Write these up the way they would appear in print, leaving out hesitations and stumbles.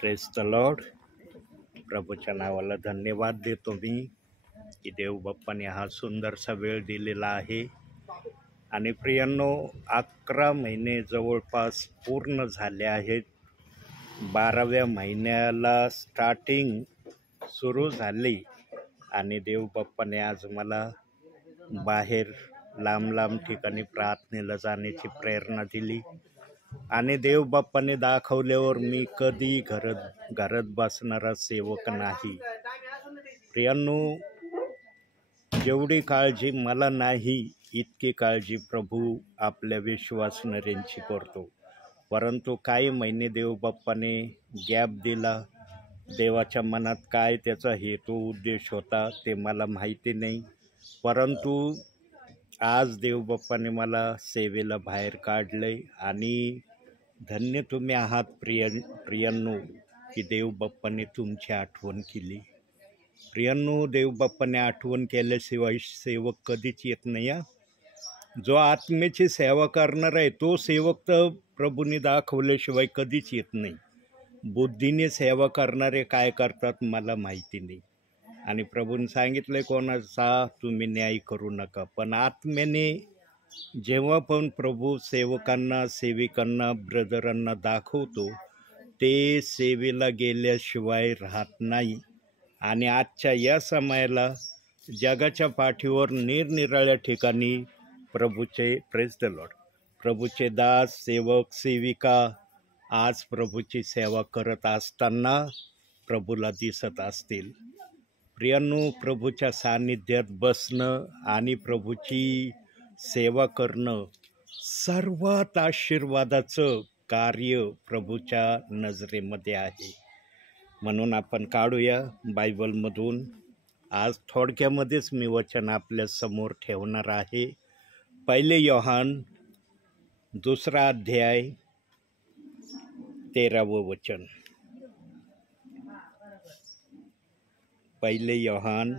Praise the Lord. प्रभूच्या नावाला धन्यवाद देतो मी की देव बाप्पाने हा सुंदरसा वेळ दिलेला आहे. आणि प्रियांनो, 11 महिने जवळपास पूर्ण झाले आहेत. 12व्या महिन्याला स्टार्टिंग सुरू झाली आणि देव बाप्पाने आज मला बाहेर लांब लांब ठिकाणी प्रार्थनेला जाण्याची प्रेरणा दिली. आणि देव बाप्पाने दाखवल्यावर मी कधी घरात बसणारा सेवक नाही. प्रियांनो, जेवढी काळजी मला नाही इतकी काळजी प्रभू आपल्या विश्वासणाऱ्यांची करतो. परंतु काही महिने देव बाप्पाने गॅप दिला. देवाच्या मनात काय त्याचा हेतू उद्देश होता ते मला माहिती नाही. परंतु आज देव बाप्पाने मला सेवेला बाहेर काढले आणि धन्य तुम्ही आहात प्रियांनो की देव बाप्पाने तुमची आठवण केली. प्रियांनो, देव बाप्पाने आठवण केल्याशिवाय सेवक कधीच येत नाही. जो आत्म्याची सेवा करणार आहे तो सेवक तर प्रभूने दाखवल्याशिवाय कधीच येत नाही. बुद्धीने सेवा करणारे काय करतात मला माहिती नाही. आणि प्रभूने सांगितलं कोणाचा तुम्ही न्याय करू नका, पण आत्म्याने जेव्हा पण प्रभू सेवकांना सेविकांना ब्रदरांना दाखवतो ते सेवेला गेल्याशिवाय राहत नाही. आणि आजच्या या समयाला जगाच्या पाठीवर निरनिराळ्या ठिकाणी प्रभूचे प्रेज द लॉर्ड प्रभूचे दास सेवक सेविका आज प्रभूची सेवा करत असताना प्रभूला दिसत असतील. प्रियांनो, प्रभूच्या सान्निध्यात बसणं आणि प्रभूची सेवा करणं सर्वात आशीर्वादाचं कार्य प्रभूच्या नजरेमध्ये आहे. म्हणून आपण काढूया बायबलमधून. आज थोडक्यामध्येच मी वचन आपल्या समोर ठेवणार आहे. 1 योहान 2 अध्याय 13वं वचन. 1 योहान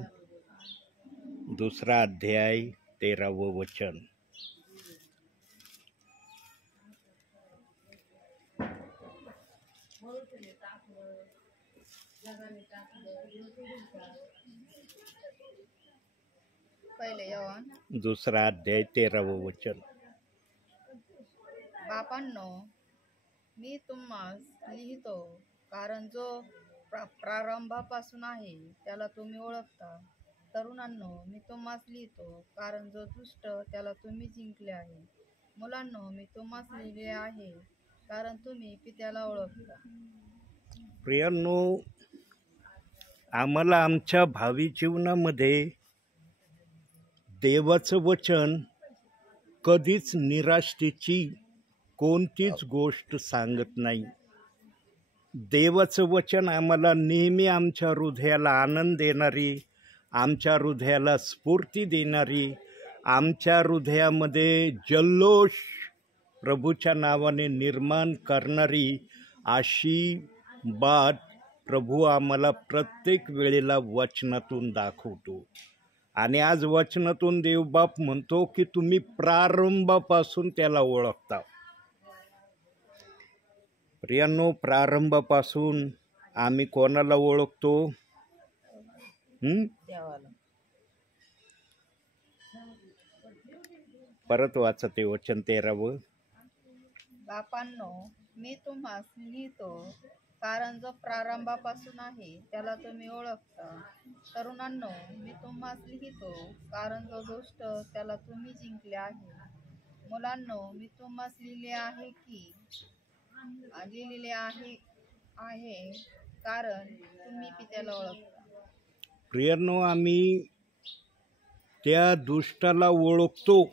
2 अध्याय 13वं वचन. योहान 2 अध्याय 13वं वचन. बापांनो, मी तुम्हास लिहितो कारण जो प्रारंभापासून आहे त्याला तुम्ही ओळखता. तरुणांनो, मी तुम्हास लिहितो कारण जो दुष्ट त्याला तुम्ही जिंकले आहे. मुलांनो, मी तुम्हास लिहिले आहे कारण तुम्ही पित्याला ओळखता. प्रियांनो, आम्हाला आमच्या भावी जीवनामध्ये देवाचं वचन कधीच निराशेची कोणतीच गोष्ट सांगत नाही. देवाचं वचन आम्हाला नेहमी आमच्या हृदयाला आनंद देणारी, आमच्या हृदयाला स्फूर्ती देणारी, आमच्या हृदयामध्ये जल्लोष प्रभूच्या नावाने निर्माण करणारी अशी बात प्रभू आम्हाला प्रत्येक वेळेला वचनातून दाखवतो. आणि आज वचनातून देवबाप म्हणतो की तुम्ही प्रारंभापासून त्याला ओळखता. प्रियांनो, प्रारंभापासून आम्ही कोणाला ओळखतो? परत वाचा ते वचन 13वं. बापांनो, मी तुम्हास लिहितो कारण जो प्रारंभापासून आहे त्याला तुम्ही ओळखता. तरुणांनो, मी तुम्हास लिहितो कारण जो दुष्ट त्याला तुम्ही जिंकले आहे. मुलांनो, मी तुम्हास लिहिले आहे कारण तुम्ही पित्याला ओळखता. प्रियांनो, आम्ही त्या दुष्टाला ओळखतो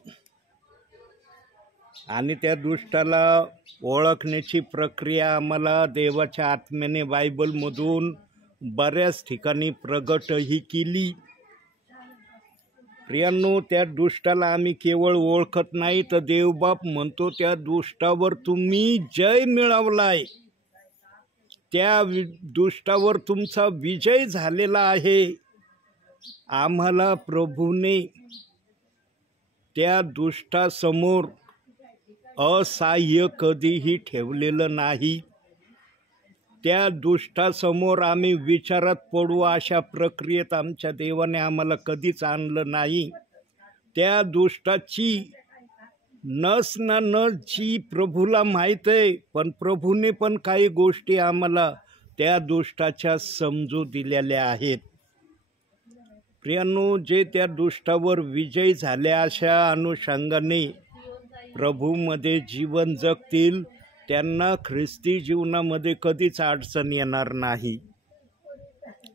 आणि त्या दुष्टाला ओळखण्याची प्रक्रिया आम्हाला देवाच्या आत्म्याने बायबलमधून बऱ्याच ठिकाणी प्रगटही केली. प्रियांनो, त्या दुष्टाला आम्ही केवळ ओळखत नाही तर देवबाप म्हणतो त्या दुष्टावर तुम्ही जय मिळवलाय. त्या दुष्टावर तुमचा विजय झालेला आहे. आम्हाला प्रभूने त्या दुष्टासमोर असहाय्य कधीही ठेवलेलं नाही. त्या दुष्टासमोर आम्ही विचारात पडू अशा प्रक्रियेत आमच्या देवाने आम्हाला कधीच आणलं नाही. त्या दुष्टाची नस ना नस जी प्रभूला माहीत आहे, पण प्रभूने पण काही गोष्टी आम्हाला त्या दुष्टाच्या समजू दिलेल्या आहेत. प्रियांनो, जे त्या दुष्टावर विजय झाले अशा अनुषंगाने प्रभूमध्ये जीवन जगतील त्यांना ख्रिस्ती जीवनामध्ये कधीच अडचण येणार नाही.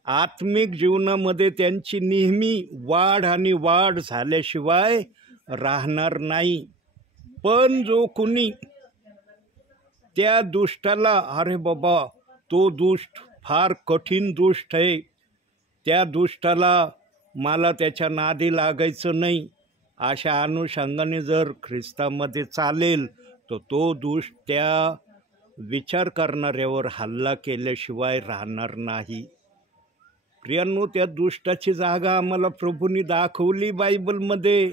आत्मिक जीवनामध्ये त्यांची नेहमी वाढ आणि वाढ झाल्याशिवाय राहणार नाही. पण जो कुणी त्या दुष्टाला, अरे बाबा तो दुष्ट फार कठीण दुष्ट आहे, त्या दुष्टाला मला त्याच्या नादी लागायचं नाही, अशा अनुषंगाने जर ख्रिस्तामध्ये चालेल तर तो दुष्ट त्या विचार करणाऱ्यावर हल्ला केल्याशिवाय राहणार नाही. प्रियांनो, त्या दुष्टाची जागा आम्हाला प्रभूंनी दाखवली बायबलमध्ये,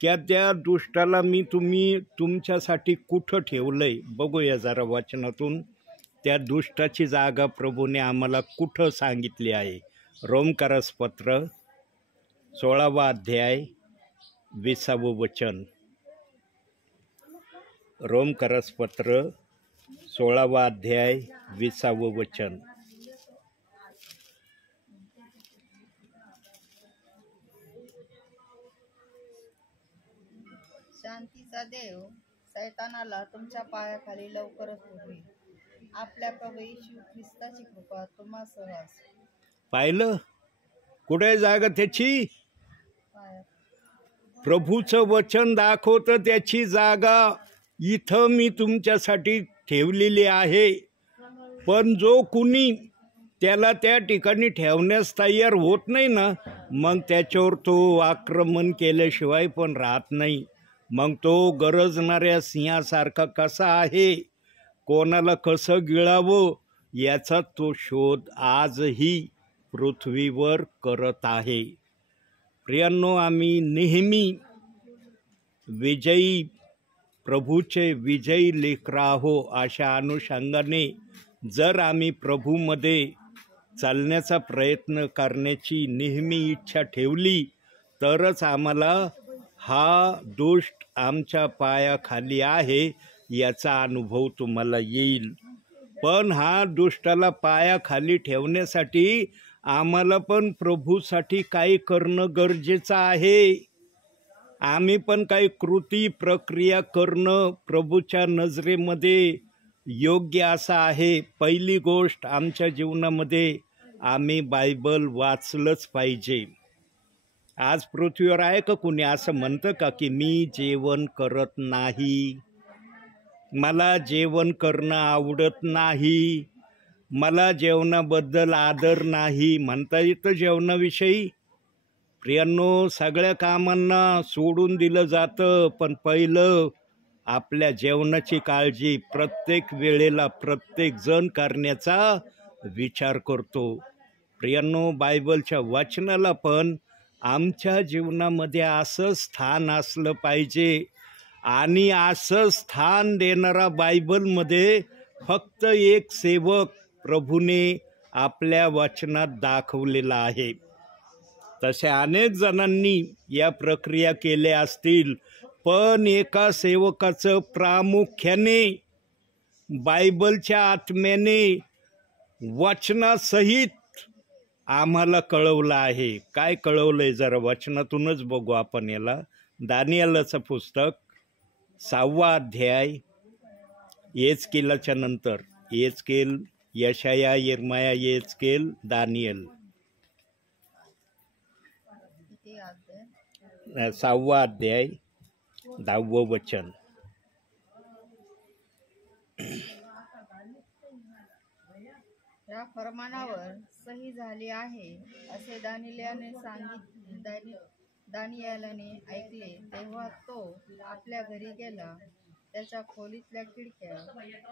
की त्या दुष्टाला तुम्ही तुमच्यासाठी कुठं ठेवलंय. बघूया जरा वचनातून त्या दुष्टाची जागा प्रभूने आम्हाला कुठं सांगितली आहे. रोमकरसपत्र 16वा अध्याय 20वे वचन. रोमकरसपत्र 16वा अध्याय 20वे वचन. शांतीचा देव सैतानाला तुमच्या पायाखाली लवकरच उठवेल. आपल्या प्रभू येशू ख्रिस्ताची कृपा तुम्हासह असो. पाहिलं कुठे जागा त्याची? पाया प्रभूचं वचन दाखवतं त्याची जागा इथं मी तुमच्यासाठी ठेवलेली आहे. पण जो कुणी त्याला त्या ठिकाणी ठेवण्यास तयार होत नाही ना, मग त्याच्यावर तो आक्रमण केल्याशिवाय पण राहत नाही. मग तो गरजणाऱ्या सिंहासारखा कसा आहे, कोणाला कसं गिळावं याचा तो शोध आजही पृथ्वीवर करत आहे. प्रियांनो, आम्ही नेहमी विजयी, प्रभूचे विजयी लेकरं आहो. अशा अनुषंगाने जर आम्ही प्रभूमध्ये चालण्याचा प्रयत्न करण्याची नेहमी इच्छा ठेवली तरच आम्हाला हा दुष्ट आमच्या पायाखाली आहे याचा अनुभव तुम्हाला येईल. पण हा दुष्टाला पायाखाली ठेवण्यासाठी आम्हाला पण प्रभूसाठी काही करणं गरजेचं आहे. आम्ही पण काही कृती प्रक्रिया करणं प्रभूच्या नजरेमध्ये योग्य असं आहे. पहिली गोष्ट, आमच्या जीवनामध्ये आम्ही बायबल वाचलंच पाहिजे. आज पृथ्वीवर आहे का कुणी असं म्हणतं का की मी जेवण करत नाही, मला जेवण करणं आवडत नाही, मला जेवणाबद्दल आदर नाही? म्हणता येतं जेवणाविषयी? प्रियांनो, सगळ्या कामांना सोडून दिलं जातं, पण पहिलं आपल्या जेवणाची काळजी प्रत्येक वेळेला प्रत्येक जण करण्याचा विचार करतो. प्रियांनो, बायबलच्या वचनाला पण आमच्या जीवनामध्ये असं स्थान असलं पाहिजे. आणि असं स्थान देणारा बायबलमध्ये फक्त एक सेवक प्रभूने आपल्या वचनात दाखवलेला आहे. तसे अनेक जणांनी या प्रक्रिया केल्या असतील, पण एका सेवकाचं प्रामुख्याने बायबलच्या आत्म्याने वचनासहित आम्हाला कळवलं आहे. काय कळवलंय जरा वचनातूनच बघू आपण याला. दानिएलचं पुस्तक 6वा अध्याय, येजकेलाच्या नंतर येजकेल, यशाया, यिर्मया, येजकेल, दानिएल. किती अध्याय? 6वा अध्याय 10वं वचन. या फरमानावर सही झाली आहे असे दानिएलाने ऐकले. तेव्हा तो आपल्या घरी गेला. त्याच्या खोलीतल्या खिडक्या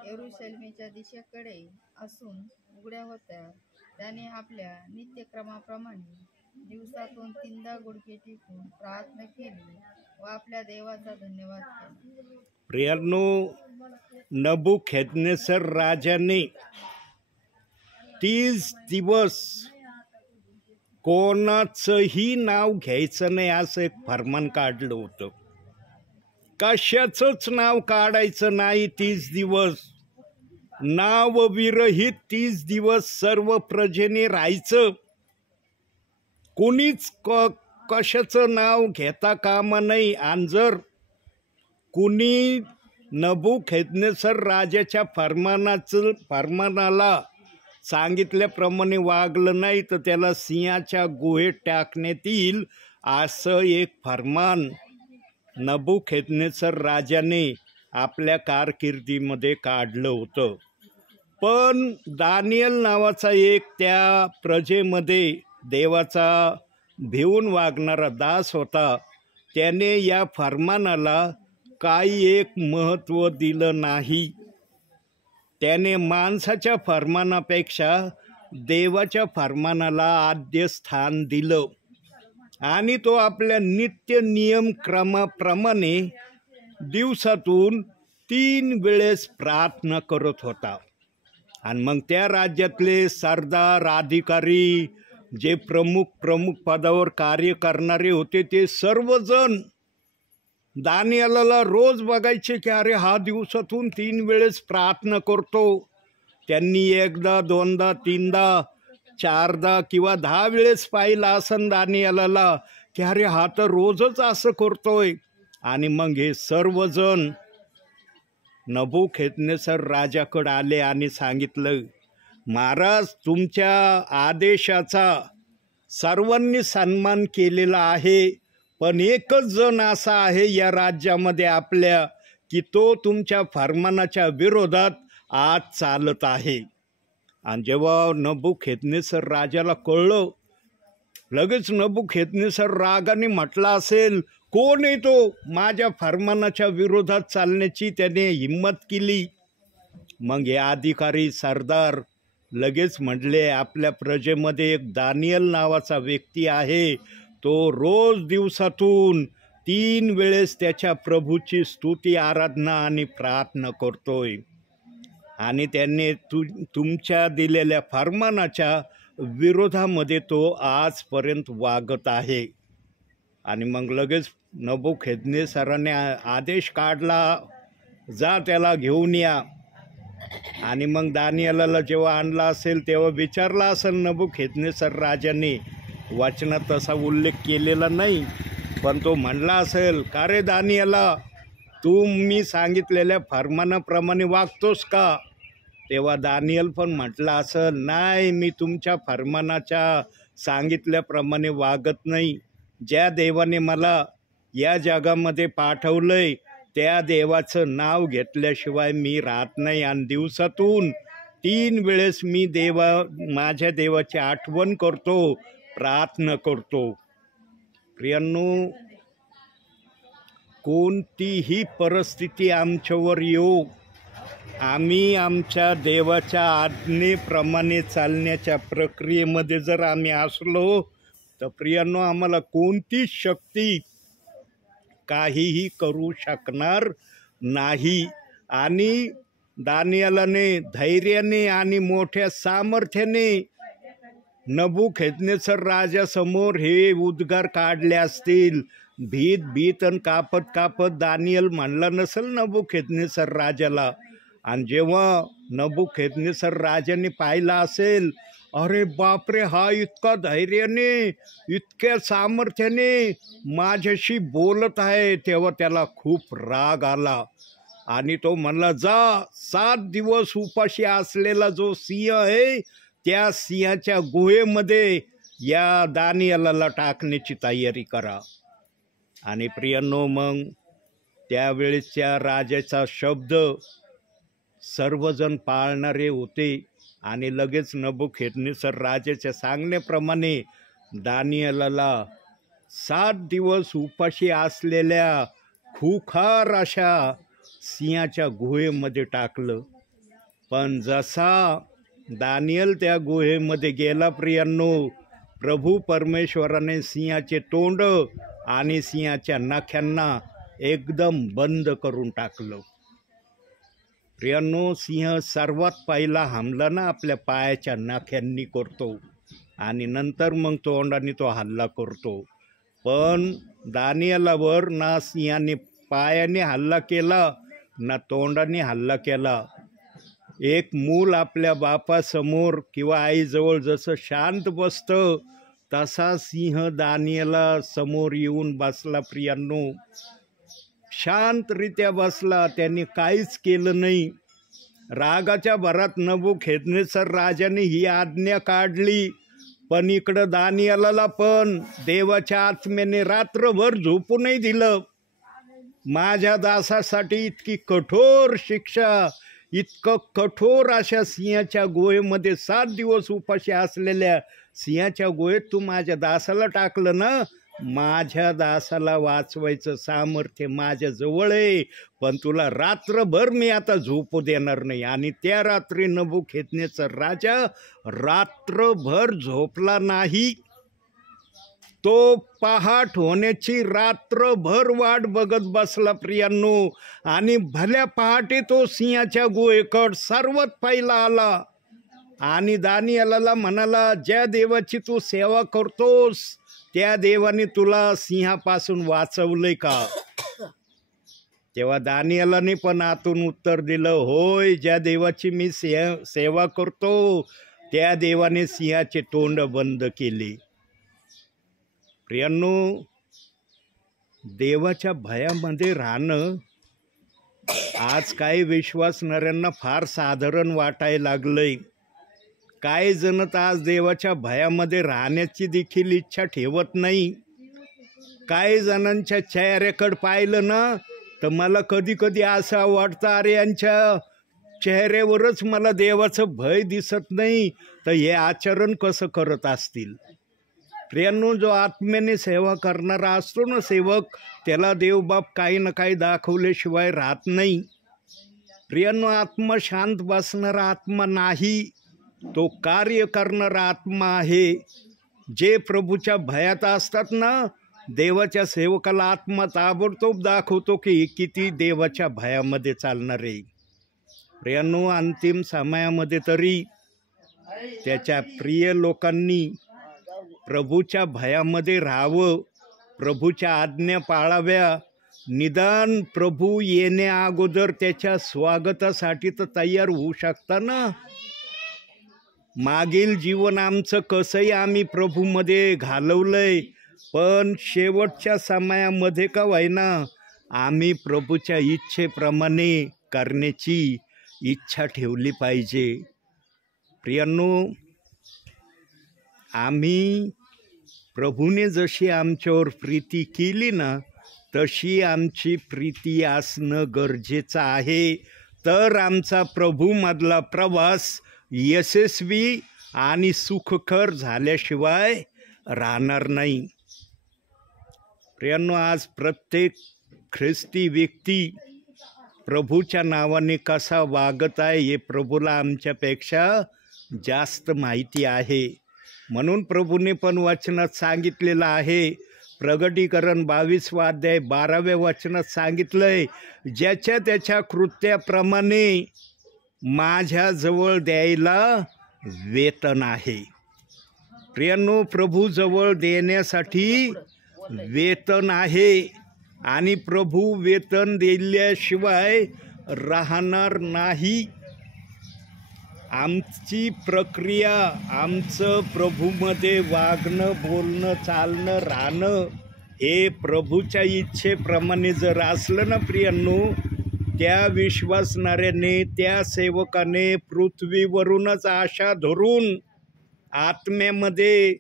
यरूशलेमेच्या दिशेकडे असून उघड्या होत्या. त्याने आपल्या नित्यक्रमाप्रमाणे दिवसातून 3दा गुडघे टेकून प्रार्थना केली व आपल्या देवाचा धन्यवाद केला. प्रियांनो, नबुकदनेस्सर राजाने 30 दिवस कोणाचंही नाव घ्यायचं नाही असं एक फर्मान काढलं होतं. कशाचंच नाव काढायचं नाही 30 दिवस. नावविरहित 30 दिवस सर्व प्रजेने राहायचं. कोणीच कशाचं नाव घेता कामा नाही. आणि जर कुणी नबुकदनेस्सर राजाच्या फरमानाला सांगितल्याप्रमाणे वागलं नाही तर त्याला सिंहाच्या गुहेत टाकण्यात येईल असं एक फरमान नबुकदनेस्सर राजाने आपल्या कारकिर्दीमध्ये काढलं होतं. पण दानियल नावाचा एक त्या प्रजेमध्ये देवाचा भिवून वागणारा दास होता. त्याने या फरमानाला काही एक महत्त्व दिलं नाही. त्याने माणसाच्या फरमानापेक्षा देवाच्या फरमानाला आद्य स्थान दिलं आणि तो आपल्या नित्य नियमक्रमाप्रमाणे दिवसातून 3 वेळेस प्रार्थना करत होता. आणि मग त्या राज्यातले सरदार अधिकारी जे प्रमुख पदावर कार्य करणारे होते ते सर्वजण दानिएलला रोज बघायचे की अरे हा दिवसातून 3 वेळेस प्रार्थना करतो. त्यांनी 1दा 2दा 3दा 4दा किंवा 10 वेळेस पाहिलं असं दानिएलला की अरे हा तर रोजच असं करतोय. आणि मग हे सर्वजण नबुकदनेस्सर राजाकडे आले आणि सांगितलं, महाराज तुमच्या आदेशाचा सर्वांनी सन्मान केलेला आहे, पण एकच जण असा आहे या राज्यामध्ये आपल्या की तो तुमच्या फरमानाच्या विरोधात आज चालत आहे. आणि जेव्हा नबुकदनेस्सर राजाला कळलं, लगेच नबुकदनेस्सर रागाने म्हटला असेल, कोण आहे तो माझ्या फरमानाच्या विरोधात चालण्याची त्याने हिम्मत केली. मग हे अधिकारी सरदार लगेच म्हटले, आपल्या प्रजेमध्ये एक दानियल नावाचा व्यक्ती आहे, तो रोज दिवसातून 3 वेळेस त्याच्या प्रभूची स्तुती आराधना आणि प्रार्थना करतोय आणि त्याने तुमच्या दिलेल्या फरमानाच्या विरोधामध्ये तो आजपर्यंत वागत आहे. आणि मग लगेच नबुकदनेस्सराने आदेश काढला, जा त्याला घेऊन या. आणि मग दानिएलला जेव्हा आणला असेल तेव्हा विचारला असेल नबुकदनेस्सर राजाने, वचनात तसा उल्लेख केलेला नाही, पण तो म्हणला असेल, का रे दानिएला तू मी सांगितलेल्या फरमानाप्रमाणे वागतोस का? तेव्हा दानिएल पण म्हटला असेल, नाही मी तुमच्या फरमानाच्या सांगितल्याप्रमाणे वागत नाही. ज्या देवाने मला या जगामध्ये पाठवलंय त्या देवाचं नाव घेतल्याशिवाय मी राहत नाही. आणि दिवसातून 3 वेळेस मी माझ्या देवाची आठवण करतो, प्रार्थना करतो. प्रियांनो, कोणतीही परिस्थिती आमच्यावर येऊ, आम्ही आमच्या देवाच्या आज्ञेप्रमाणे चालण्याच्या प्रक्रियेमध्ये जर आम्ही असलो तर प्रियांनो आम्हाला कोणतीच शक्ती काहीही करू शकणार नाही. आणि दानिएलाने धैर्याने आणि मोठ्या सामर्थ्याने नबुकदनेस्सर राजासमोर हे उद्गार काढले असतील. भीत आणि कापत दानिएल म्हणला नसेल नबुकदनेस्सर राजाला. आणि जेव्हा नबुकदनेस्सर राजाने पाहिला असेल, अरे बापरे, हा इतका धैर्याने इतक्या सामर्थ्याने माझ्याशी बोलत आहे, तेव्हा त्याला खूप राग आला. आणि तो म्हणला, जा 7 दिवस उपाशी असलेला जो सिंह आहे त्या सिंहाच्या गुहेमध्ये या दानिएलला टाकण्याची तयारी करा. आणि प्रियांनो, मग त्यावेळेच्या राजाचा शब्द सर्वजण पाळणारे होते. आणि लगेच नबुकदनेस्सर राजाच्या सांगण्याप्रमाणे दानिएलला 7 दिवस उपाशी असलेल्या खुखार अशा सिंहाच्या गुहेमध्ये टाकलं. पण जसा दानिएल त्या गुहेमध्ये गेला प्रियांनो, प्रभू परमेश्वराने सिंहाचे तोंड आणि सिंहाच्या नख्यांना एकदम बंद करून टाकलं. प्रियांनो, सिंह सर्वात पहिला हमला ना आपल्या पायाच्या नाख्यांनी करतो आणि नंतर मग तोंडाने तो हल्ला करतो. पण दानिएलावर ना सिंहाने पायाने हल्ला केला ना तोंडाने हल्ला केला. एक मूल आपल्या बापासमोर किंवा आईजवळ जसं शांत बसतं तसा सिंह दानिएला समोर येऊन बसला. प्रियांनो, शांतरित्या बसला, त्यांनी काहीच केलं नाही. रागाच्या भरात नबुकदनेस्सर राजाने ही आज्ञा काढली, पण इकडं दानिएलाला पण देवाच्या आत्म्याने रात्रभर झोपू नाही दिलं. माझ्या दासासाठी इतकी कठोर शिक्षा, इतकं कठोर अशा सिंहाच्या गुहेमध्ये 7 दिवस उपाशी असलेल्या सिंहाच्या गुहेत तू माझ्या दासाला टाकलं ना. माझ्या दासाला वाचवायचं सामर्थ्य माझ्या जवळ आहे, पण तुला रात्रभर मी आता झोपू देणार नाही. आणि त्या रात्री नबुकदनेस्सर राजा रात्रभर झोपला नाही. तो पहाट होण्याची रात्रभर वाट बघत बसला. प्रियांनो, आणि भल्या पहाटे तो सिंहाच्या गुहेकड सर्वात पहिला आला आणि दानिएलाला म्हणाला, ज्या देवाची तू सेवा करतोस त्या देवाने तुला सिंहापासून वाचवलंय का? तेव्हा दानिएलाने पण आतून उत्तर दिलं, होय, ज्या देवाची मी सेवा करतो त्या देवाने सिंहाचे तोंड बंद केले. प्रियांनो, देवाच्या भयामध्ये राहणं आज काही विश्वासणाऱ्यांना फार साधारण वाटायला लागलंय. काही जण तर आज देवाच्या भयामध्ये राहण्याची देखील इच्छा ठेवत नाही. काही जणांच्या चेहऱ्याकडे पाहिलं ना तर मला कधी कधी असं वाटतं, अरे यांच्या चेहऱ्यावरच मला देवाचं भय दिसत नाही, तर हे आचरण कसं करत असतील. प्रियांनो, जो आत्म्याने सेवा करणारा असतो ना सेवक, त्याला देवबाप काही ना काही दाखवल्याशिवाय राहत नाही. प्रियांनो, आत्मा शांत बसणारा आत्मा नाही, तो कार्य करणारा आत्मा आहे. जे प्रभूच्या भयात असतात ना, देवाच्या सेवकाला आत्मा ताबडतोब दाखवतो की किती देवाच्या भयामध्ये चालणार आहे. प्रियांनो, अंतिम समयामध्ये तरी त्याच्या प्रिय लोकांनी प्रभूच्या भयामध्ये राहावं, प्रभूच्या आज्ञा पाळाव्या. निदान प्रभू येण्या अगोदर त्याच्या स्वागतासाठी तर तयार होऊ शकता ना. मागील जीवन आमचं कसंही आम्ही प्रभूमध्ये घालवलंय, पण शेवटच्या समयामध्ये का होईना आम्ही प्रभूच्या इच्छेप्रमाणे करण्याची इच्छा ठेवली पाहिजे. प्रियांनो, आम्ही प्रभूने जशी आमच्यावर प्रीती केली ना तशी आमची प्रीती असणं गरजेचं आहे, तर आमचा प्रभूमधला प्रवास यशस्वी आणि सुखकर झाल्याशिवाय राहणार नाही. प्रियांनो, आज प्रत्येक ख्रिस्ती व्यक्ती प्रभूच्या नावाने कसा वागत आहे हे प्रभूला आमच्यापेक्षा जास्त माहिती आहे. म्हणून प्रभूने पण वचनात सांगितलेलं आहे, प्रगटीकरण 22 अध्याय 12व्या वचनात सांगितलंय, ज्याच्या त्याच्या कृत्याप्रमाणे माझ्याजवळ द्यायला वेतन आहे. प्रियांनो, प्रभूजवळ देण्यासाठी वेतन आहे आणि प्रभू वेतन दिल्याशिवाय राहणार नाही. आमची प्रक्रिया, आमचं प्रभूमध्ये वागणं, बोलणं, चालणं, राहणं हे प्रभूच्या इच्छेप्रमाणे जर असलं ना प्रियांनो, त्या विश्वासणाऱ्याने, त्या सेवकाने पृथ्वीवरूनच आशा धरून आत्म्यामध्ये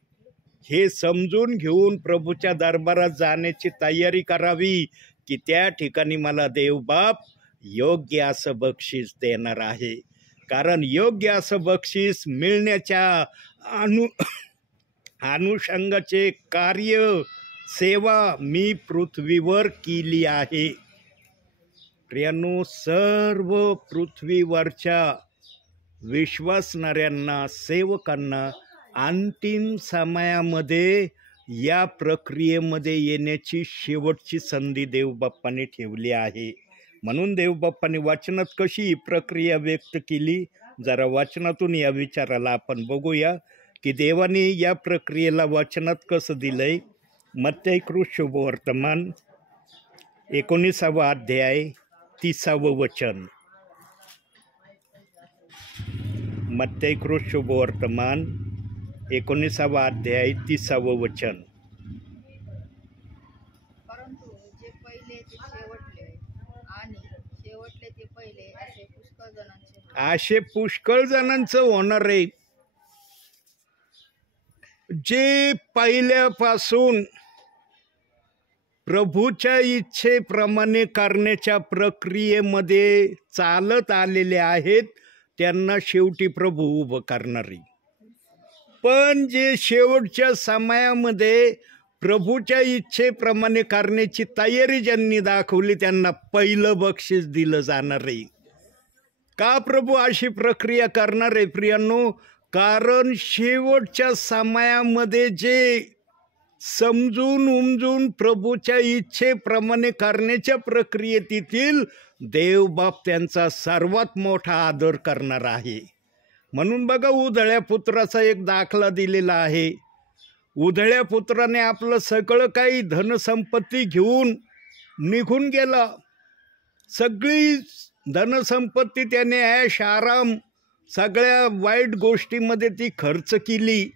हे समजून घेऊन प्रभूच्या दरबारात जाण्याची तयारी करावी की त्या ठिकाणी मला देवबाप योग्य असं बक्षीस देणार आहे. कारण योग्य असं बक्षीस मिळण्याच्या अनुषंगाचे कार्य, सेवा मी पृथ्वीवर केली आहे. प्रियांनो, सर्व पृथ्वीवरच्या विश्वासणाऱ्यांना, सेवकांना अंतिम समयामध्ये या प्रक्रियेमध्ये येण्याची शेवटची संधी देवबाप्पाने ठेवली आहे. म्हणून देवबाप्पाने वाचनात कशी ही प्रक्रिया व्यक्त केली, जरा वाचनातून या विचाराला आपण बघूया की देवाने या प्रक्रियेला वाचनात कसं दिलंय. मत्तैकृत शुभवर्तमान 19वा अध्याय 30वं वचन. मत्तैकृत शुभवर्तमान 19वा अध्याय 30वं वचन. परंतु जे पहिले ते शेवटले आणि शेवटले ते पहिले असे पुष्कळ जणांचे होईल. असे पुष्कळ जणांचं होणार आहे. जे पहिल्यापासून प्रभूच्या इच्छेप्रमाणे करण्याच्या प्रक्रियेमध्ये चालत आलेले आहेत त्यांना शेवटी प्रभू उभं करणारी. पण जे शेवटच्या समयामध्ये प्रभूच्या इच्छेप्रमाणे करण्याची तयारी ज्यांनी दाखवली त्यांना पहिलं बक्षीस दिलं जाणार आहे. का प्रभू अशी प्रक्रिया करणार आहे प्रियांनो? कारण शेवटच्या समयामध्ये जे समजून उमजून प्रभूच्या इच्छेप्रमाणे करण्याच्या प्रक्रियेत येतील देवबाप त्यांचा सर्वात मोठा आदर करणार आहे. म्हणून बघा, उधळ्या पुत्राचा एक दाखला दिलेला आहे. उधळ्या पुत्राने आपलं सगळं काही धनसंपत्ती घेऊन निघून गेला. सगळी धनसंपत्ती त्याने ऐश आराम सगळ्या वाईट गोष्टीमध्ये ती खर्च केली.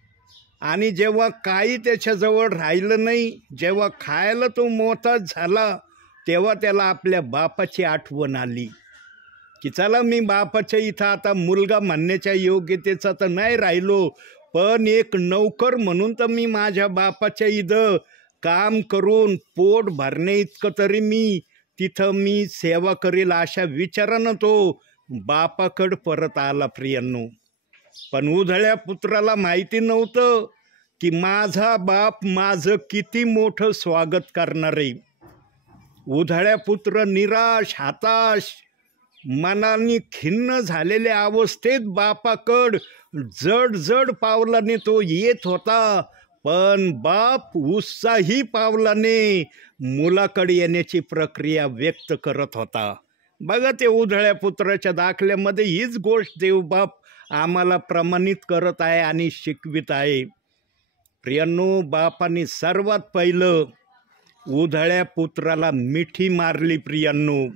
आणि जेव्हा काही त्याच्याजवळ राहिलं नाही, जेव्हा खायला तो मोताज झाला, तेव्हा त्याला आपल्या बापाची आठवण आली की चला मी बापाच्या इथं आता मुलगा म्हणण्याच्या योग्यतेचा तर नाही राहिलो, पण एक नौकर म्हणून तर मी माझ्या बापाच्या इथं काम करून पोट भरणे इतकं तरी मी सेवा करेल अशा विचारानं तो बापाकडं परत आला प्रियांनो. पण उधळ्या पुत्राला माहिती नव्हतं की माझा बाप माझं किती मोठं स्वागत करणार आहे. उधळ्या पुत्र निराश, हताश, मनाने खिन्न झालेल्या अवस्थेत बापाकड जड जड पावलाने तो येत होता. पण बाप उत्साही पावलाने मुलाकडे येण्याची प्रक्रिया व्यक्त करत होता. बघा, ते उधळ्या पुत्राच्या दाखल्यामध्ये हीच गोष्ट देवबाप आम्हाला प्रमाणित करत आहे आणि शिकवित आहे. प्रियांनो, बापाने सर्वात पहिलं उधळ्या पुत्राला मिठी मारली. प्रियांनो,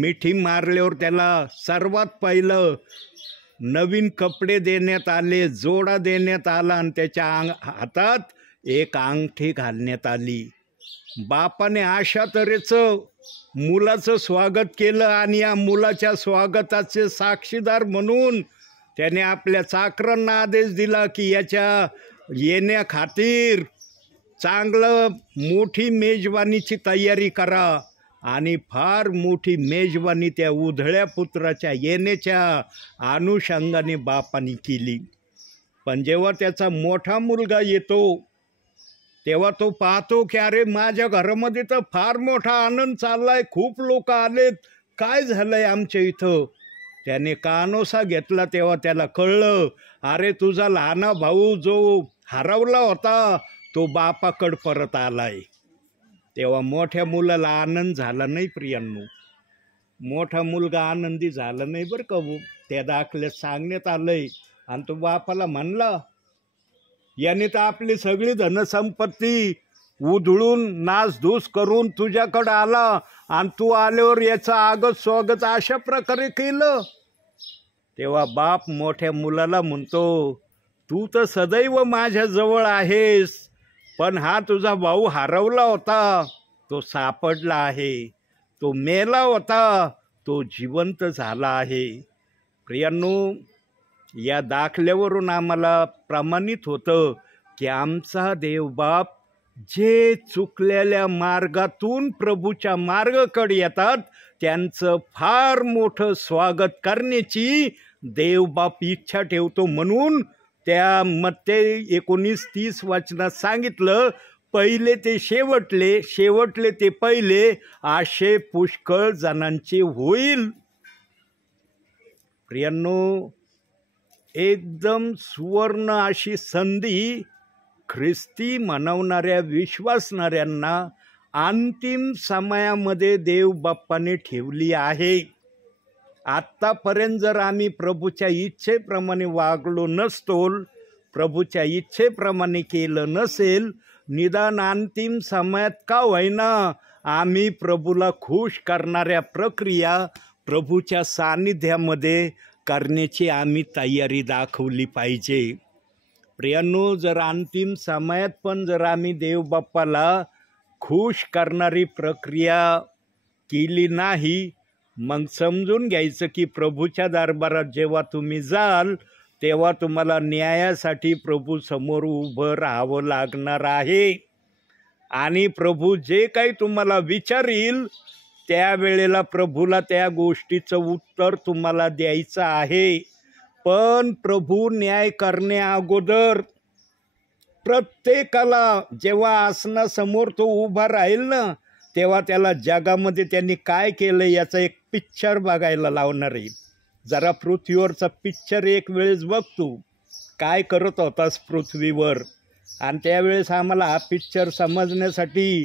मिठी मारल्यावर त्याला सर्वात पहिलं नवीन कपडे देण्यात आले, जोडा देण्यात आला आणि त्याच्या हातात एक अंगठी घालण्यात आली. बापाने अशा तऱ्हेचं मुलाचं स्वागत केलं आणि या मुलाच्या स्वागताचे साक्षीदार म्हणून त्याने आपल्या चाकरांना आदेश दिला की याच्या येण्याखातीर चांगलं मोठी मेजवानीची तयारी करा. आणि फार मोठी मेजवानी त्या उधळ्या पुत्राच्या येण्याच्या अनुषंगाने बापाने केली. पण जेव्हा त्याचा मोठा मुलगा येतो तेव्हा तो पाहतो की अरे माझ्या घरामध्ये तर फार मोठा आनंद चाललाय, खूप लोक आलेत, काय झालंय आमच्या इथं. त्याने कानोसा घेतला तेव्हा त्याला कळलं, अरे तुझा लहाना भाऊ जो हरवला होता तो बापाकडं परत आलाय. तेव्हा मोठ्या मुलाला आनंद झाला नाही प्रियांनो. मोठा मुलगा आनंदी झाला नाही बरं का. त्या दाखल्यात सांगण्यात आलंय. आणि तो बापाला म्हणला, याने तर आपली सगळी धनसंपत्ती उधळून नासधूस करून तुझ्याकडं आला आणि तू आल्यावर याचं आगत स्वागत अशा प्रकारे केलं. तेव्हा बाप मोठ्या मुलाला म्हणतो, तू तर सदैव माझ्याजवळ आहेस, पण हा तुझा भाऊ हरवला होता तो सापडला आहे, तो मेला होता तो जिवंत झाला आहे. प्रियांनो, या दाखल्यावरून आम्हाला प्रमाणित होतं की आमचा देवबाप जे चुकलेल्या मार्गातून प्रभूच्या मार्गाकडे येतात त्यांचं फार मोठं स्वागत करण्याची देवबाप इच्छा ठेवतो. म्हणून त्या मत्तै 19:30 वचनात सांगितलं, पहिले ते शेवटले, शेवटले ते पहिले असे पुष्कळ जणांचे होईल. प्रियांनो, एकदम सुवर्ण अशी संधी ख्रिस्ती म्हणवणाऱ्या विश्वासणाऱ्यांना अंतिम समयामध्ये देव बाप्पाने ठेवली आहे. आत्तापर्यंत जर आम्ही प्रभूच्या इच्छेप्रमाणे वागलो नसतो, प्रभूच्या इच्छेप्रमाणे केलं नसेल, निदान अंतिम समयात का होईना आम्ही प्रभूला खुश करणाऱ्या प्रक्रिया प्रभूच्या सानिध्यामध्ये करण्याची आम्ही तयारी दाखवली पाहिजे. प्रियांनो, जर अंतिम समयात पण जर आम्ही देव बाप्पाला खुश करणारी प्रक्रिया केली नाही, मग समजून घ्यायचं की प्रभूच्या दरबारात जेव्हा तुम्ही जाल तेव्हा तुम्हाला न्यायासाठी प्रभू समोर उभं राहावं लागणार आहे. आणि प्रभू जे काही तुम्हाला विचारील त्यावेळेला प्रभूला त्या गोष्टीचं उत्तर तुम्हाला द्यायचं आहे. पण प्रभू न्याय करण्या अगोदर प्रत्येकाला जेव्हा आसनासमोर तो उभा राहील ना, तेव्हा त्याला जगामध्ये त्यांनी काय केलं याचा एक पिक्चर बघायला लावणार आहे. जरा पृथ्वीवरचा पिक्चर एक वेळेस बघ, तू काय करत होतास पृथ्वीवर. आणि त्यावेळेस आम्हाला हा पिक्चर समजण्यासाठी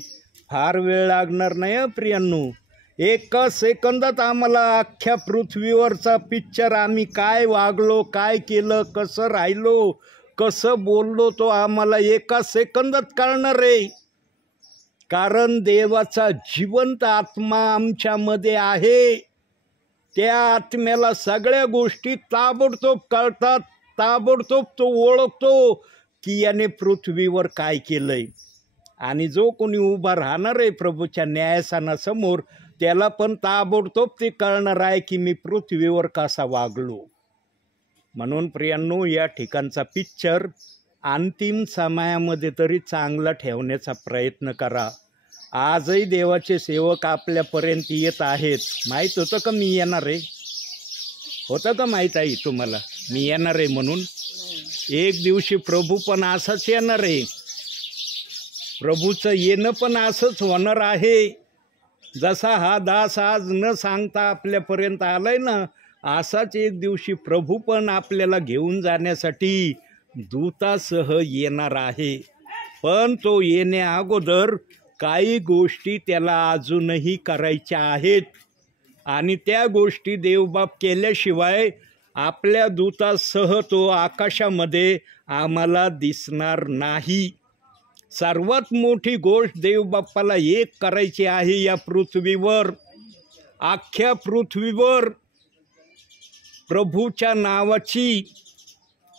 फार वेळ लागणार नाही प्रियांनो. एका सेकंदात आम्हाला अख्ख्या पृथ्वीवरचा पिक्चर, आम्ही काय वागलो, काय केलं, कसं राहिलो, कसं बोललो, तो आम्हाला एका सेकंदात कळणार आहे. कारण देवाचा जिवंत आत्मा आमच्यामध्ये आहे. त्या आत्म्याला सगळ्या गोष्टी ताबडतोब कळतात, ताबडतोब तो ओळखतो की याने पृथ्वीवर काय केलंय. आणि जो कोणी उभा राहणार आहे प्रभूच्या न्यायासनासमोर, त्याला पण ताबडतोब ते कळणार आहे की मी पृथ्वीवर कसा वागलो. म्हणून प्रियांनो, या ठिकाणचा पिक्चर अंतिम समयामध्ये तरी चांगला ठेवण्याचा प्रयत्न करा. आजही देवाचे सेवक आपल्यापर्यंत येत आहेत. माहीत होतं का मी येणार आहे? होतं का माहीत आहे तुम्हाला मी येणार आहे म्हणून? एक दिवशी प्रभू पण असंच येणार आहे. प्रभूचं येणं पण असंच होणार आहे. जसा हा दास आज न सांगता आपल्यापर्यंत आलाय ना, असाच एक दिवशी प्रभू पण आपल्याला घेऊन जाण्यासाठी दूतासह येणार आहे. पण तो येण्या अगोदर काही गोष्टी त्याला अजूनही करायच्या आहेत. आणि त्या गोष्टी देवबाप केल्याशिवाय आपल्या दूतासह तो आकाशामध्ये आम्हाला दिसणार नाही. सर्वात मोठी गोष्ट देवबाप्पाला एक करायची आहे या पृथ्वीवर. अख्ख्या पृथ्वीवर प्रभूच्या नावाची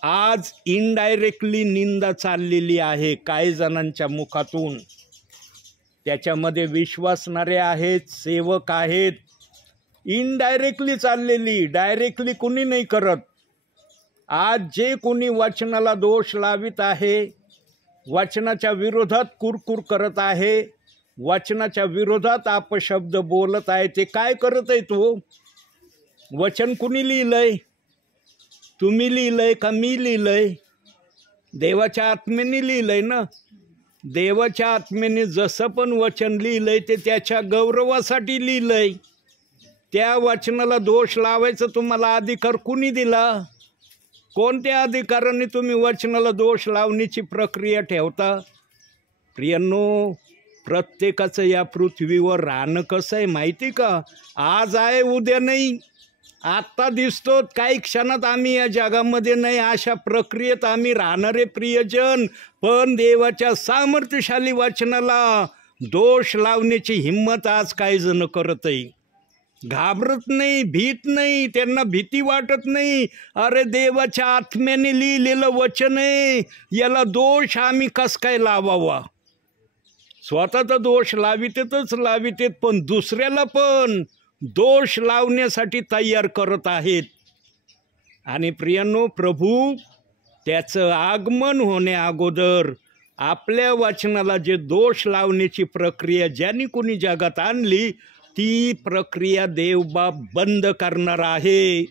आज इनडायरेक्टली निंदा चाललेली आहे काही जणांच्या मुखातून. त्याच्यामध्ये विश्वासणारे आहेत, सेवक आहेत. इनडायरेक्टली चाललेली, डायरेक्टली कुणी नाही करत. आज जे कोणी वचनाला दोष लावित आहे, वचनाच्या विरोधात कुरकुर करत आहे, वचनाच्या विरोधात अपशब्द बोलत आहे, ते काय करत आहे? तो वचन कुणी लिहिलंय? तुम्ही लिहिलंय का मी लिहिलंय? देवाच्या आत्म्याने लिहिलंय ना. देवाच्या आत्म्याने जसं पण वचन लिहिलंय ते त्याच्या गौरवासाठी लिहिलंय. त्या वचनाला दोष लावायचा तुम्हाला अधिकार कुणी दिला? कोणत्या अधिकाराने तुम्ही वचनाला दोष लावण्याची प्रक्रिया ठेवता? प्रियांनो, प्रत्येकाचं या पृथ्वीवर राहणं कसं आहे माहिती का? आज आहे उद्या नाही. आत्ता दिसतो, काही क्षणात आम्ही या जगामध्ये नाही, अशा प्रक्रियेत आम्ही राहणारे प्रियजन. पण देवाच्या सामर्थ्यशाली वचनाला दोष लावण्याची हिंमत आज काही जण करत आहे. घाबरत नाही, भीत नाही, त्यांना भीती वाटत नाही. अरे देवाच्या आत्म्याने लिहिलेलं वचन आहे, याला दोष आम्ही कस काय लावावा? स्वतः तर दोष लावितेतच लावितेत, पण दुसऱ्याला पण दोष लावण्यासाठी तयार करत आहेत. आणि प्रियांनो, प्रभू त्याचं आगमन होण्या अगोदर आपल्या वचनाला जे दोष लावण्याची प्रक्रिया ज्यांनी कोणी जगात आणली, ती प्रक्रिया देवबाप बंद करणार आहे.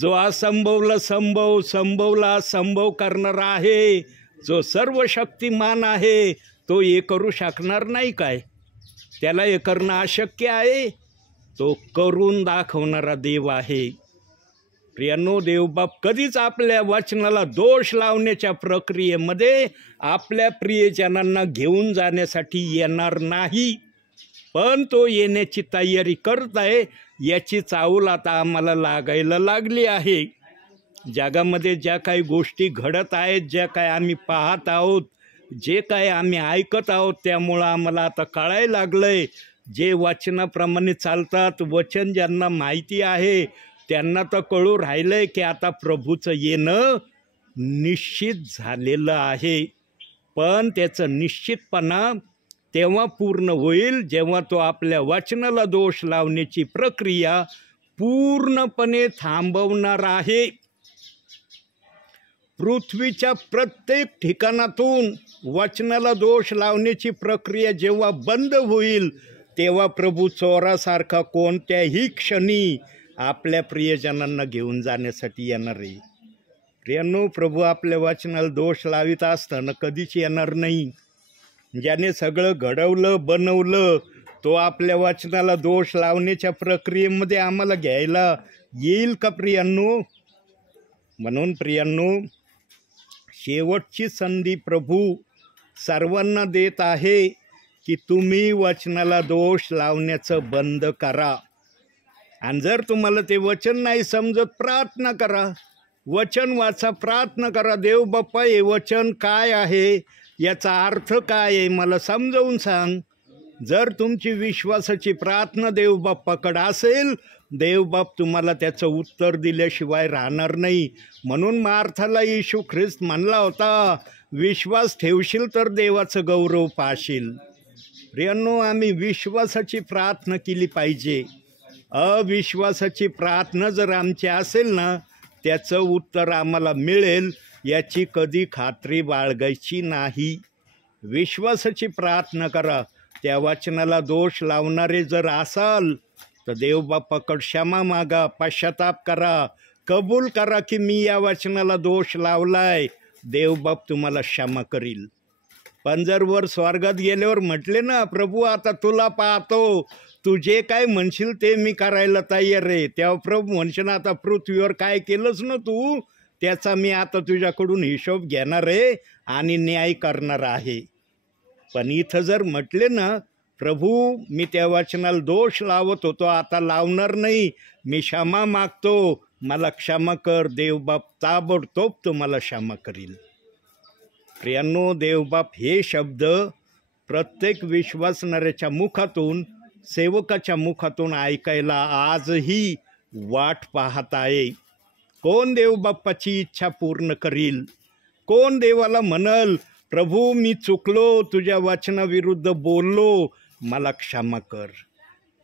जो असंभवला संभव, संभवला असंभव करणार आहे, जो सर्व शक्तिमान आहे, तो हे करू शकणार नाही काय? त्याला हे करणं अशक्य आहे? तो करून दाखवणारा देव आहे. प्रियांनो, देवबाप कधीच आपल्या वचनाला दोष लावण्याच्या प्रक्रियेमध्ये आपल्या प्रियजनांना घेऊन जाण्यासाठी येणार नाही, पण तो येण्याची तयारी करत आहे याची चाहूल आता आम्हाला लागायला लागली आहे. जगामध्ये ज्या काही गोष्टी घडत आहेत, ज्या काय आम्ही पाहत आहोत, जे काय आम्ही ऐकत आहोत, त्यामुळं आम्हाला आता कळायला लागलंय, जे वचनाप्रमाणे चालतात, वचन ज्यांना माहिती आहे त्यांना तर कळू राहिलंय की आता प्रभूचं येणं निश्चित झालेलं आहे. पण त्याचं निश्चितपणा तेव्हा पूर्ण होईल जेव्हा तो आपल्या वचनाला दोष लावण्याची प्रक्रिया पूर्णपणे थांबवणार आहे. पृथ्वीच्या प्रत्येक ठिकाणातून वचनाला दोष लावण्याची प्रक्रिया जेव्हा बंद होईल तेव्हा प्रभू चोरासारखा कोणत्याही क्षणी आपल्या प्रियजनांना घेऊन जाण्यासाठी येणार आहे. प्रियांनो, प्रभू आपल्या वचनाला दोष लावित असताना कधीच येणार नाही. ज्याने सगळं घडवलं बनवलं तो आपल्या वचनाला दोष लावण्याच्या प्रक्रियेमध्ये आम्हाला घ्यायला येईल का प्रियांनो? म्हणून प्रियांनो, शेवटची संधी प्रभू सर्वांना देत आहे की तुम्ही वचनाला दोष लावण्याचं बंद करा. आणि जर तुम्हाला ते वचन नाही समजत, प्रार्थना करा, वचन वाचा, प्रार्थना करा, देव बाप्पा हे वचन काय आहे, याचा अर्थ काय आहे मला समजावून सांग. जर तुमची विश्वासाची प्रार्थना देव बाप्पाकडे असेल, देवबाप तुम्हाला त्याचं उत्तर दिल्याशिवाय राहणार नाही. म्हणून मार्थाला येशू ख्रिस्त म्हणला होता, विश्वास ठेवशील तर देवाचं गौरव पाहशील. प्रियांनो, आम्ही विश्वासाची प्रार्थना केली पाहिजे. अविश्वासाची प्रार्थना जर आमची असेल ना, त्याचं उत्तर आम्हाला मिळेल याची कधी खात्री बाळगायची नाही. विश्वासाची प्रार्थना करा. त्या वचनाला दोष लावणारे जर असाल तर देवबापाकडे क्षमा मागा, पश्चाताप करा, कबूल करा की मी या वचनाला दोष लावलाय. देवबाप तुम्हाला क्षमा करील. पण जर वर स्वर्गात गेल्यावर म्हटले ना, प्रभू आता तुला पाहतो, तू जे काय म्हणशील ते मी करायला तयार आहे, तेव्हा प्रभू म्हणशील आता पृथ्वीवर काय केलंच ना तू, त्याचा मी आता तुझ्याकडून हिशोब घेणार आहे आणि न्याय करणार आहे. पण इथं जर म्हटले ना, प्रभू मी त्या वचनाला दोष लावत होतो, आता लावणार नाही, मी क्षमा मागतो, मला क्षमा कर, देवबाप ताबडतोब तुम्हाला क्षमा करील. प्रियांनो, देवबाप हे शब्द प्रत्येक विश्वासणाऱ्याच्या मुखातून, सेवकाच्या मुखातून ऐकायला आजही वाट पाहत आहे. कोण देवबाप्पाची इच्छा पूर्ण करील? कोण देवाला म्हणल, प्रभू मी चुकलो, तुझ्या वचनाविरुद्ध बोललो, मला क्षमा कर.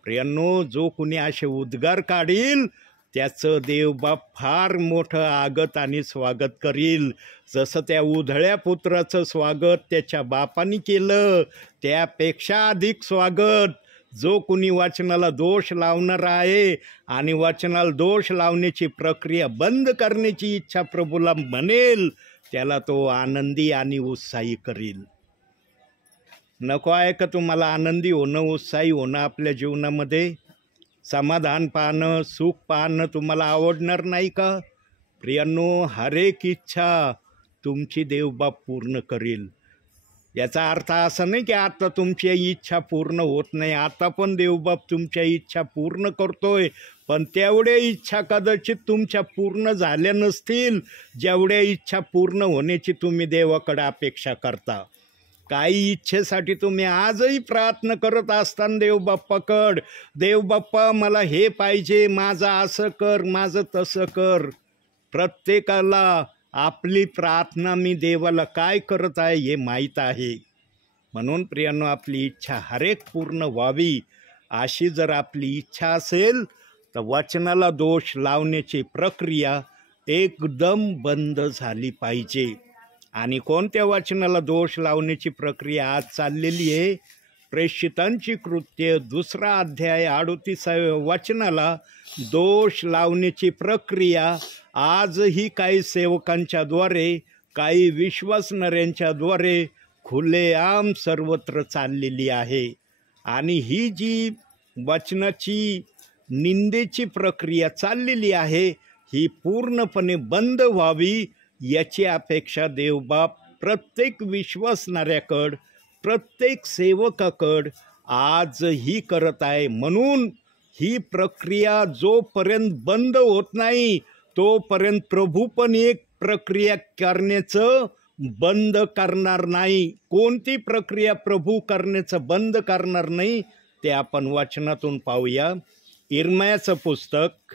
प्रियांनो, जो कुणी असे उद्गार काढील त्याचं देवबाप फार मोठं आगत आणि स्वागत करील. जसं त्या उधळ्या पुत्राचं स्वागत त्याच्या बापानी केलं, त्यापेक्षा अधिक स्वागत जो कुणी वचनाला दोष लावणार आहे आणि वचनाला दोष लावण्याची प्रक्रिया बंद करण्याची इच्छा प्रभूला म्हणेल, त्याला तो आनंदी आणि उत्साही करील. नको आहे का तुम्हाला आनंदी होणं, उत्साही होणं? आपल्या जीवनामध्ये समाधान पाहणं, सुख पाहणं तुम्हाला आवडणार नाही का? प्रियांनो, हर एक इच्छा तुमची देवबाप पूर्ण करील. याचा अर्थ असा नाही की आता तुमची इच्छा पूर्ण होत नाही. आता पण देवबाप तुमच्या इच्छा पूर्ण करतोय, पण तेवढ्या इच्छा कदाचित तुमच्या पूर्ण झाल्या नसतील जेवढ्या इच्छा पूर्ण होण्याची तुम्ही देवाकडे अपेक्षा करता. काही इच्छेसाठी तुम्ही आजही प्रार्थना करत असताना देवबाप्पाकडं, देवबाप्पा मला हे पाहिजे, माझं असं कर, माझं तसं कर. प्रत्येकाला आपली प्रार्थना मी देवाला काय करत आहे हे माहीत आहे. म्हणून प्रियांनो, आपली इच्छा हरेक पूर्ण व्हावी अशी जर आपली इच्छा असेल तर वचनाला दोष लावण्याची प्रक्रिया एकदम बंद झाली पाहिजे. आणि कोणत्या वचनाला दोष लावण्याची प्रक्रिया आज चाललेली आहे? प्रेषितांची कृत्य 2 अध्याय 38 वचनाला दोष लावण्याची प्रक्रिया आजही काही सेवकांच्याद्वारे, काही विश्वासणाऱ्यांच्याद्वारे खुलेआम सर्वत्र चाललेली आहे. आणि ही जी वचनाची निंदेची प्रक्रिया चाललेली आहे, ही पूर्णपणे बंद व्हावी याची अपेक्षा देवबाप प्रत्येक विश्वासणाऱ्याकडं, प्रत्येक सेवकाकडं आजही करत आहे. म्हणून ही प्रक्रिया जोपर्यंत बंद होत नाही तोपर्यंत प्रभू पण एक प्रक्रिया करण्याचं बंद करणार नाही. कोणती प्रक्रिया प्रभू करण्याचं बंद करणार नाही ते आपण वचनातून पाहूया. इर्मयाचं पुस्तक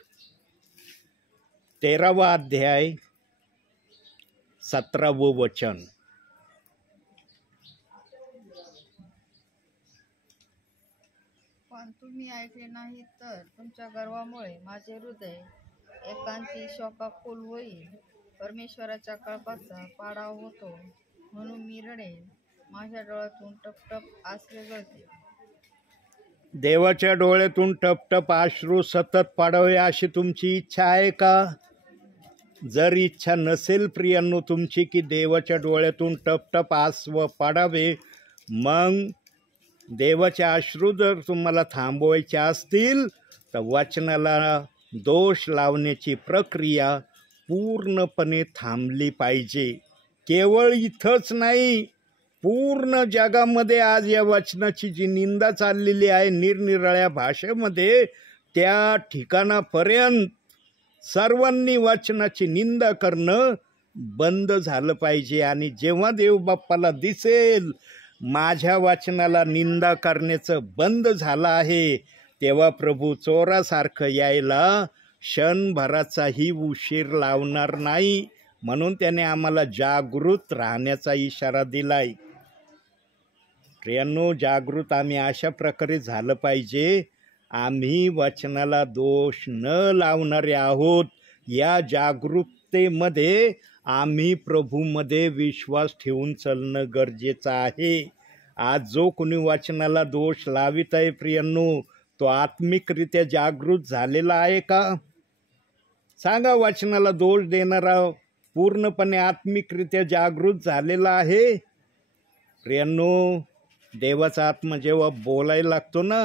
13वा अध्याय 17वं वचन. पण तुम्ही ऐकले नाही तर तुमच्या गर्वामुळे माझे हृदय एकांती शोकाकुल होईल. परमेश्वराच्या कळपाचा पाडाव होतो म्हणून मी रडेल. माझ्या डोळ्यातून टपटप आसरे गळते. देवाच्या डोळ्यातून टपटप अश्रू सतत पाडावे अशी तुमची इच्छा आहे का? जर इच्छा नसेल प्रियांनो तुमची की देवाच्या डोळ्यातून टपटप आसव पाडावे, मग देवाचे अश्रू जर तुम्हाला थांबवायचे असतील तर वचनाला दोष लावण्याची प्रक्रिया पूर्णपणे थांबली पाहिजे. केवळ इथंच नाही, पूर्ण जगामध्ये आज या वचनाची जी निंदा चाललेली आहे निरनिराळ्या भाषेमध्ये, त्या ठिकाणापर्यंत सर्वांनी वचनाची निंदा करणं बंद झालं पाहिजे. आणि जेव्हा देवबाप्पाला दिसेल माझ्या वचनाला निंदा करण्याचं बंद झालं आहे, तेव्हा प्रभू चोरासारखं यायला क्षणभराचाही उशीर लावणार नाही. म्हणून त्याने आम्हाला जागृत राहण्याचा इशारा दिलाय. प्रियांनो, जागृत आम्ही अशा प्रकारे झालं पाहिजे, आम्ही वचनाला दोष न लावणारे आहोत. या जागरूकतेमध्ये आम्ही प्रभूमध्ये विश्वास ठेवून चालणं गरजेचं आहे. आज जो कोणी वचनाला दोष लावित आहे प्रियांनो, तो आत्मिकरित्या जागृत झालेला आहे का? सांगा, वचनाला दोष देणारा पूर्णपणे आत्मिकरित्या जागृत झालेला आहे? प्रियांनो, देवाचा आत्मा जेव्हा बोलायला लागतो ना,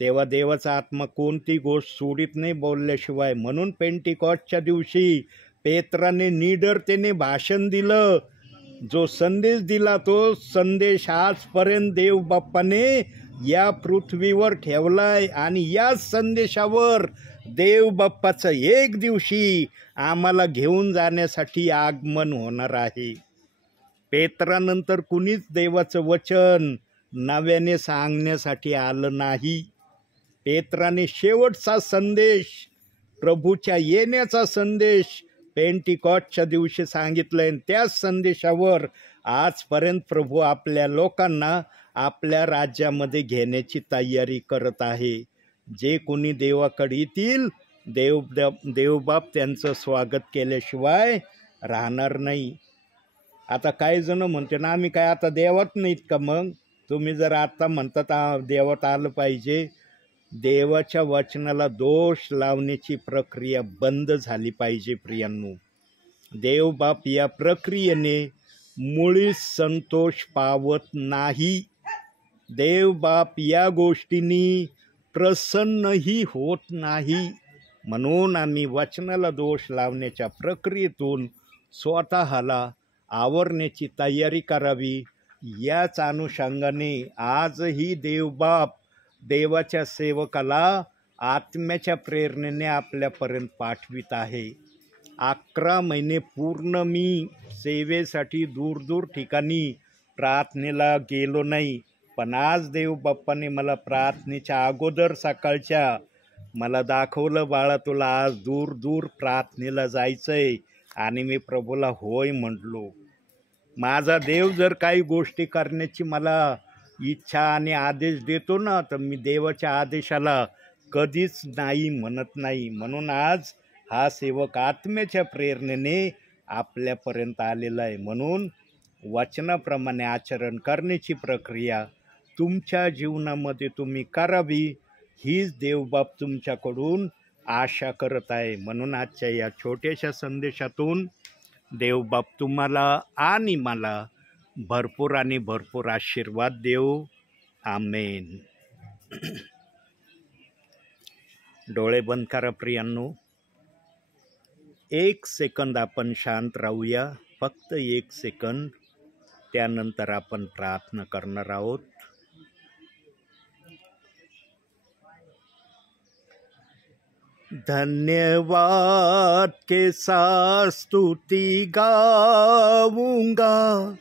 तेव्हा देवाचा आत्मा कोणती गोष्ट सोडित नाही बोलल्याशिवाय. म्हणून पेंटिकॉस्टच्या दिवशी पेत्राने निडरतेने भाषण दिलं. जो संदेश दिला तो संदेश आजपर्यंत देवबाप्पाने या पृथ्वीवर ठेवलाय. आणि या संदेशावर देवबाप्पाचं एक दिवशी आम्हाला घेऊन जाण्यासाठी आगमन होणार आहे. पेत्रानंतर कुणीच देवाचं वचन नव्याने सांगण्यासाठी आलं नाही. पेत्राने शेवटचा संदेश, प्रभूच्या येण्याचा संदेश पेंटिकॉस्टच्या दिवशी सांगितलंय. त्याच संदेशावर आजपर्यंत प्रभू आपल्या लोकांना आपल्या राज्यामध्ये घेण्याची तयारी करत आहे. जे कोणी देवाकडे येतील देवबाप त्यांचं स्वागत केल्याशिवाय राहणार नाही. आता काही जण म्हणते ना, आम्ही काय आता देवात नाहीत का? मग तुम्ही जर आता म्हणतात देवात आलं पाहिजे, देवाच्या वचनाला दोष लावण्याची प्रक्रिया बंद झाली पाहिजे. प्रियांनो, देवबाप या प्रक्रियेने मुळीच संतोष पावत नाही. देवबाप या गोष्टींनी प्रसन्नही होत नाही. म्हणून आम्ही वचनाला दोष लावण्याच्या प्रक्रियेतून स्वतःला आवरण्याची तयारी करावी. याच अनुषंगाने आजही देवबाप देवाच्या सेवकाला आत्म्याच्या प्रेरणेने आपल्यापर्यंत पाठवित आहे. 11 महिने पूर्ण मी सेवेसाठी दूर ठिकाणी प्रार्थनेला गेलो नाही, पण आज देवबाप्पाने मला प्रार्थनेच्या अगोदर सकाळच्या मला दाखवलं, बाळा तुला आज दूर प्रार्थनेला जायचंय. आणि मी प्रभूला होय म्हटलो. माझा देव जर काही गोष्टी करण्याची मला इच्छा आणि आदेश देतो ना, तर मी देवाच्या आदेशाला कधीच नाही म्हणत नाही. म्हणून आज हा सेवक आत्म्याच्या प्रेरणेने आपल्यापर्यंत आलेला आहे. म्हणून वचनाप्रमाणे आचरण करण्याची प्रक्रिया तुमच्या जीवनामध्ये तुम्ही करावी, हीच देवबाप तुमच्याकडून आशा करत आहे. म्हणून आजच्या या छोट्याशा संदेशातून देवबाप तुम्हाला आणि मला भरपूर आणि भरपूर आशीर्वाद देव. आमेन. डोळे बंद करा प्रियांनो. एक सेकंद आपण शांत राहूया, फक्त 1 सेकंद. त्यानंतर आपण प्रार्थना करणार आहोत. धन्यवाद के साथ स्तुति गाऊंगा,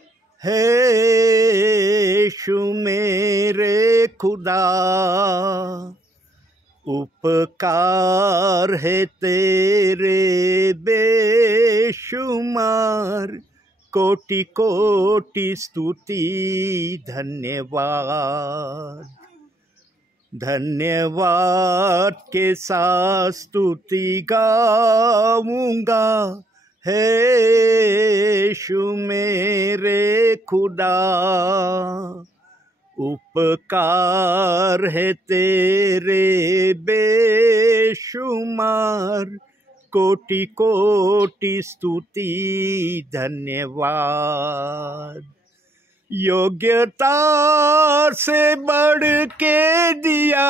हे यीशु मेरे खुदा. उपकार है तेरे बेशुमार, कोटि कोटि स्तुति धन्यवाद. धन्यवाद के साथ स्तुति गाऊंगा, हे यीशु मेरे खुदा. उपकार है तेरे बेशुमार, कोटि कोटि स्तुति धन्यवाद. योग्यता से बढ़ के दिया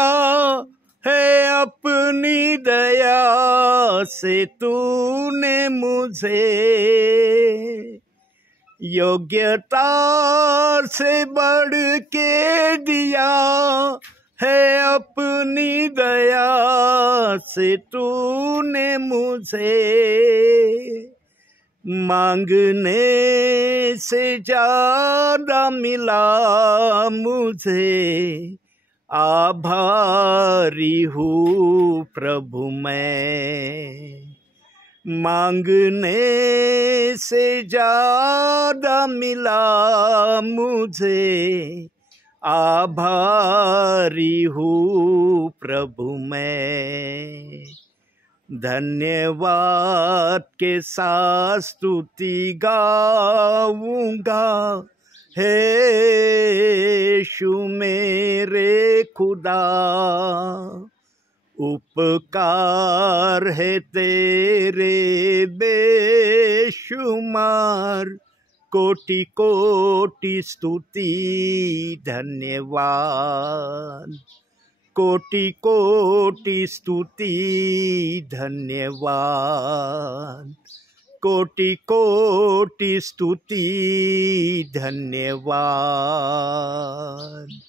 है अपनी दया से तूने मुझे. योग्यता से बढ़ के दिया है अपनी दया से तूने मुझे. मांगने से ज्यादा मिला मुझे, आभारी हूँ प्रभु मैं. मांगने से ज्यादा मिला मुझे, आभारी हूँ प्रभु मैं. धन्यवाद के साथ स्तुति गाऊंगा, हे यीशु मेरे खुदा. उपकार है तेरे बेशुमार, कोटि कोटि स्तुति धन्यवाद. कोटि कोटि स्तुति धन्यवाद. कोटि कोटि स्तुति धन्यवाद.